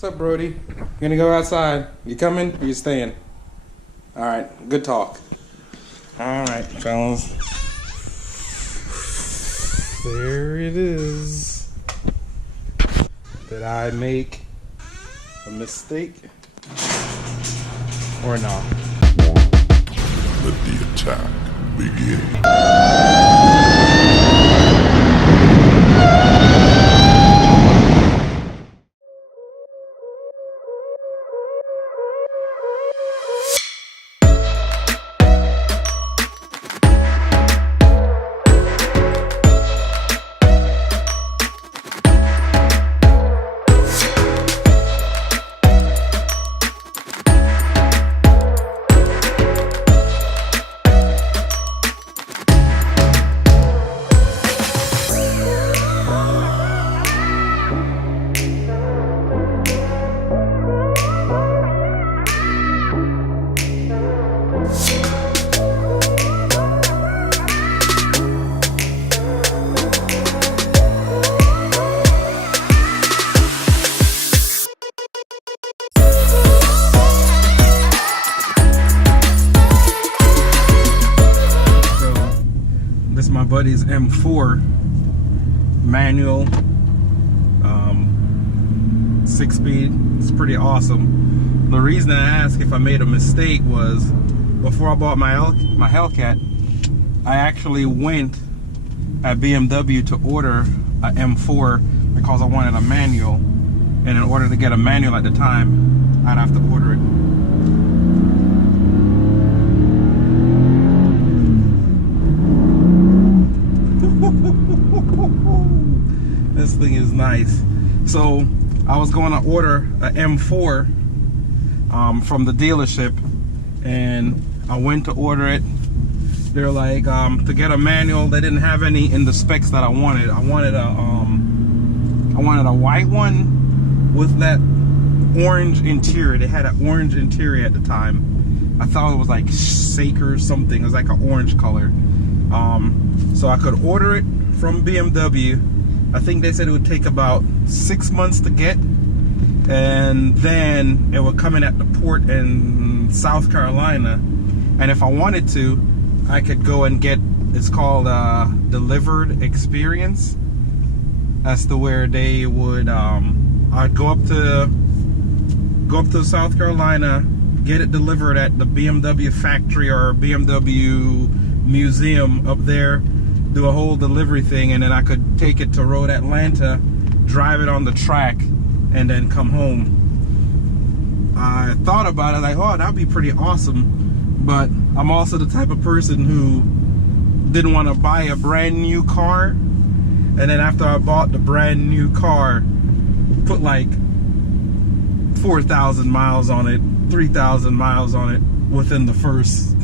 What's up, Brody? You gonna go outside? You coming or you staying? Alright, good talk. Alright, fellas. There it is. Did I make a mistake? Or not? Let the attack begin. This is my buddy's M4 manual, 6-speed. It's pretty awesome. The reason I asked if I made a mistake was before I bought my Hellcat, I actually went at BMW to order a M4 because I wanted a manual, and in order to get a manual at the time, I'd have to order it. This thing is nice. So I was going to order a M4 from the dealership, and I went to order it. They're like, to get a manual, they didn't have any in the specs that I wanted. I wanted a white one with that orange interior. They had an orange interior at the time. I thought it was like Saker or something. It was like an orange color. So I could order it from BMW. I think they said it would take about 6 months to get, and then it would come in at the port in South Carolina. And if I wanted to, I could go and get, it's called delivered experience. That's to where they would, I'd go up to South Carolina, get it delivered at the BMW factory or BMW museum up there, do a whole delivery thing, and then I could take it to Road Atlanta, drive it on the track, and then come home. I thought about it like, oh, that'd be pretty awesome, but I'm also the type of person who didn't want to buy a brand new car, and then after I bought the brand new car, put like 4,000 miles on it, 3,000 miles on it within the first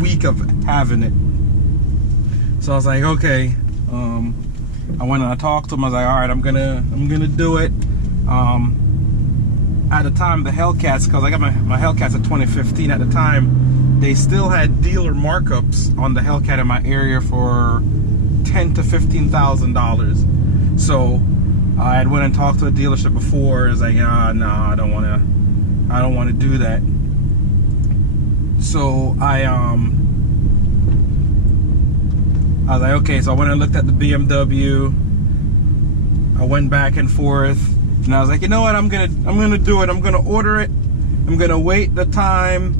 week of having it. So I was like, okay. I went and I talked to him. I was like, all right, I'm gonna do it. At the time, the Hellcats, because I got my Hellcats in 2015. At the time, they still had dealer markups on the Hellcat in my area for $10,000 to $15,000. So I had went and talked to a dealership before. I was like, no, I don't want to do that. So I was like, okay, so I went and looked at the BMW. I went back and forth, and I was like, you know what, I'm gonna do it. I'm gonna order it. I'm gonna wait the time,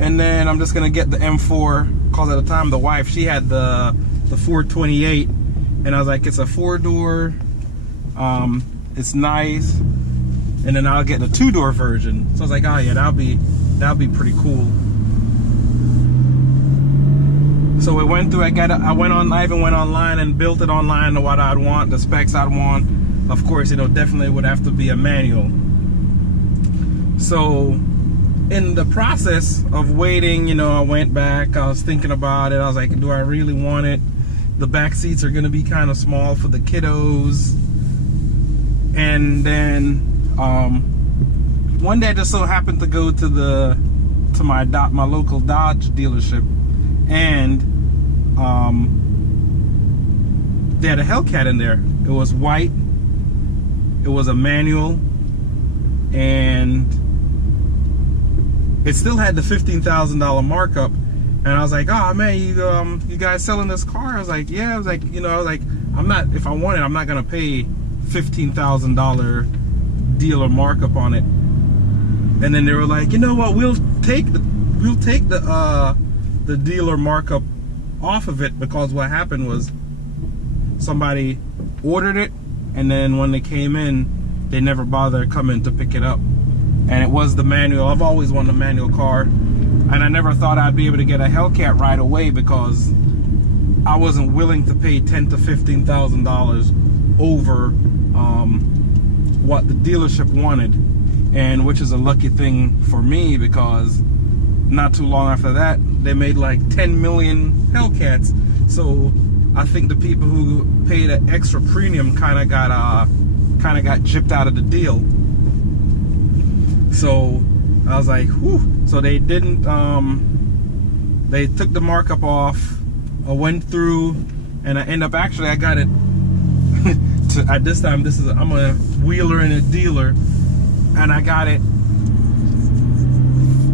and then I'm just gonna get the M4. Cause at the time the wife, she had the 428, and I was like, it's a 4-door. It's nice, and then I'll get the 2-door version. So I was like, oh yeah, that'll be pretty cool. So we went through. I even went online and built it online to what I'd want, the specs I'd want. Of course, definitely would have to be a manual. So in the process of waiting, I went back. I was thinking about it. I was like, do I really want it? The back seats are going to be kind of small for the kiddos. And then one day I just so happened to go to my local Dodge dealership, and they had a Hellcat in there. It was white. It was a manual. and it still had the $15,000 markup. And I was like, oh man, you guys selling this car? I was like, yeah. I was like, I'm not, if I want it, I'm not gonna pay $15,000 dealer markup on it. And then they were like, you know what, we'll take the dealer markup off of it, because what happened was somebody ordered it, and then when they came in, they never bothered coming to pick it up. And it was the manual. I've always wanted a manual car, and I never thought I'd be able to get a Hellcat right away, because I wasn't willing to pay $10,000 to $15,000 over what the dealership wanted. And which is a lucky thing for me, because not too long after that, they made like 10 million Hellcats. So I think the people who paid an extra premium kind of got gypped out of the deal. So I was like, whew. So they didn't, they took the markup off. I went through, and I end up, actually I got it at this time, I'm a wheeler and a dealer, and I got it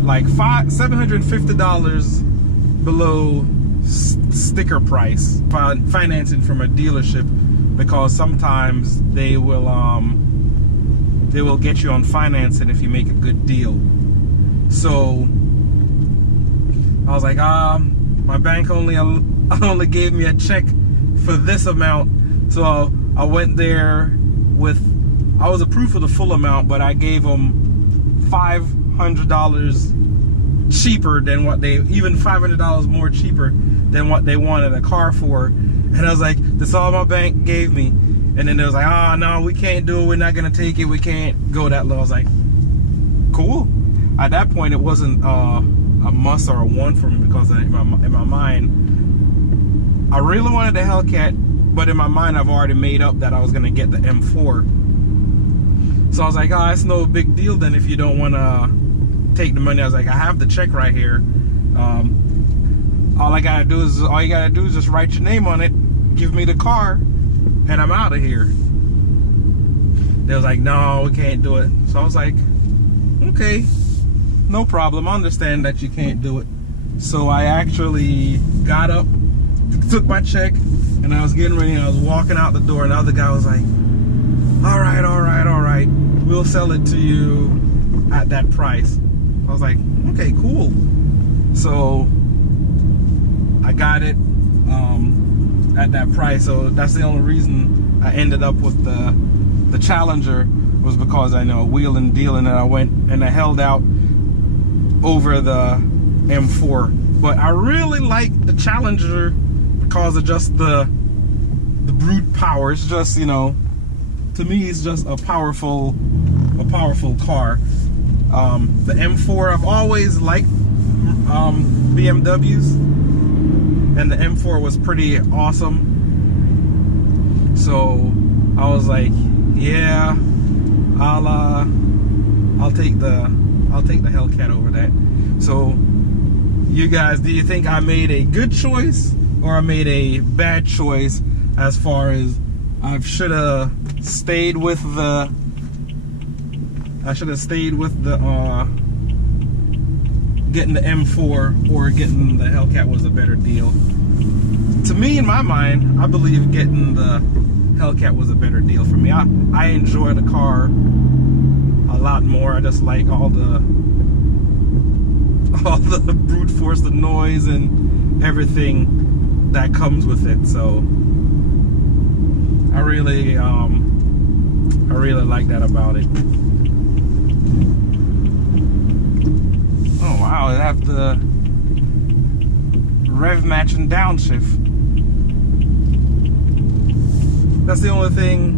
like $750 below sticker price, financing from a dealership, because sometimes they will get you on financing if you make a good deal. So I was like, my bank only gave me a check for this amount, so I went there with, I was approved for the full amount, but I gave them $500 cheaper than what they, even $500 more cheaper than what they wanted a car for. And I was like, that's all my bank gave me. And then they was like, oh no, we can't do it, we're not gonna take it, we can't go that low. I was like, cool. At that point, it wasn't a must or a want for me, because in my mind, I really wanted the Hellcat, but in my mind, I've already made up that I was gonna get the M4. So I was like, oh, it's no big deal then if you don't want to take the money. I was like, I have the check right here. All you gotta do is just write your name on it, give me the car, and I'm out of here. They was like, no, we can't do it. So I was like, okay, no problem. I understand that you can't do it. So I actually got up, took my check, and I was getting ready, and I was walking out the door, and the other guy was like, all right, we'll sell it to you at that price. I was like, okay, cool. So I got it at that price. So that's the only reason I ended up with the Challenger, was because I know wheeling and dealing, and I went and I held out over the M4. But I really like the Challenger because of just the brute power. It's just, to me, it's just a powerful car. The M4, I've always liked BMWs, and the M4 was pretty awesome. So I was like, yeah, I'll take the Hellcat over that. So you guys, do you think I made a good choice or I made a bad choice, as far as I should have stayed with the getting the M4, or getting the Hellcat was a better deal? To me, in my mind, I believe getting the Hellcat was a better deal for me. I enjoy the car a lot more. I just like all the brute force, the noise and everything that comes with it. So I really like that about it. Oh wow, I have the rev match and downshift. That's the only thing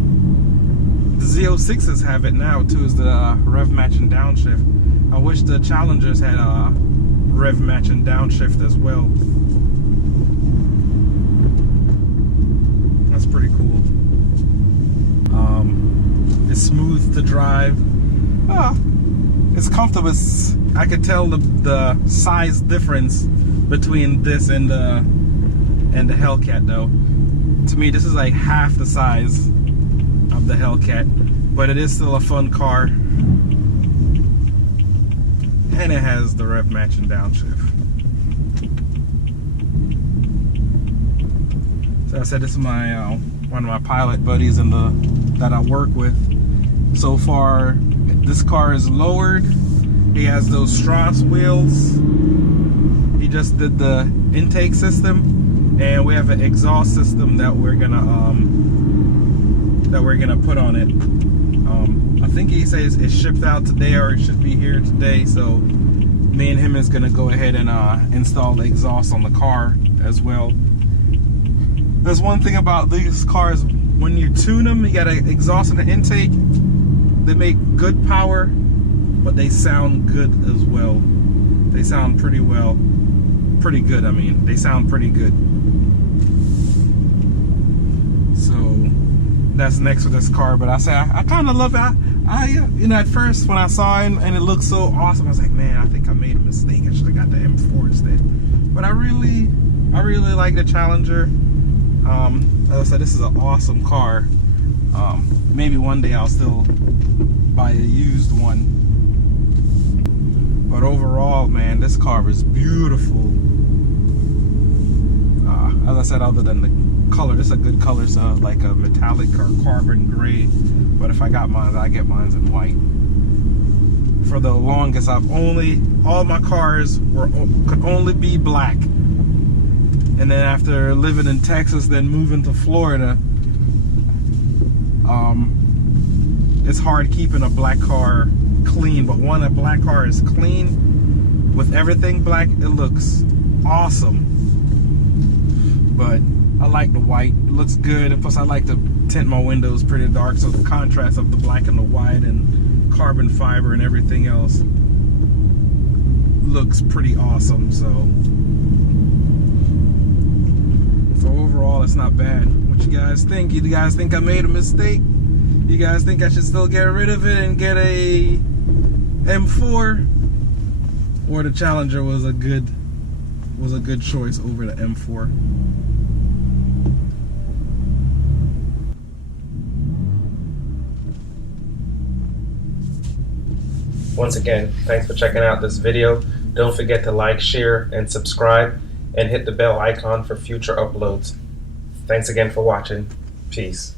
the Z06s have it now too, is the rev match and downshift. I wish the Challengers had a rev match and downshift as well. That's pretty cool. It's smooth to drive. It's comfortable. I could tell the size difference between this and the Hellcat though. To me, this is like half the size of the Hellcat, but it is still a fun car. and it has the rev matching downshift. So I said this is my one of my pilot buddies that I work with. So far, this car is lowered. He has those Strauss wheels. He just did the intake system, and we have an exhaust system that we're gonna put on it. I think he says it shipped out today, or it should be here today. So me and him is gonna go ahead and install the exhaust on the car as well. There's one thing about these cars: when you tune them, you gotta exhaust and the intake. They make good power, but they sound good as well. They sound pretty good. I mean, they sound pretty good. So that's next with this car. But I say I kind of love it. I you know, at first when I saw it and it looked so awesome, I was like, man, I think I made a mistake. I should have got the M4 instead. But I really like the Challenger. As I said, this is an awesome car. Maybe one day I'll still buy a used one. But overall, man, this car is beautiful. As I said, other than the color, this is a good color, so like a metallic or carbon gray. But if I got mine, I get mine in white. For the longest, all my cars could only be black. And then after living in Texas, then moving to Florida, it's hard keeping a black car clean. But when a black car is clean, with everything black, it looks awesome. But I like the white, it looks good. And plus I like to tint my windows pretty dark, so the contrast of the black and the white and carbon fiber and everything else looks pretty awesome. So overall, it's not bad. What you guys think? You guys think I made a mistake? You guys think I should still get rid of it and get a M4? Or the Challenger was a good choice over the M4? Once again, thanks for checking out this video. Don't forget to like, share, and subscribe, and hit the bell icon for future uploads. Thanks again for watching. Peace.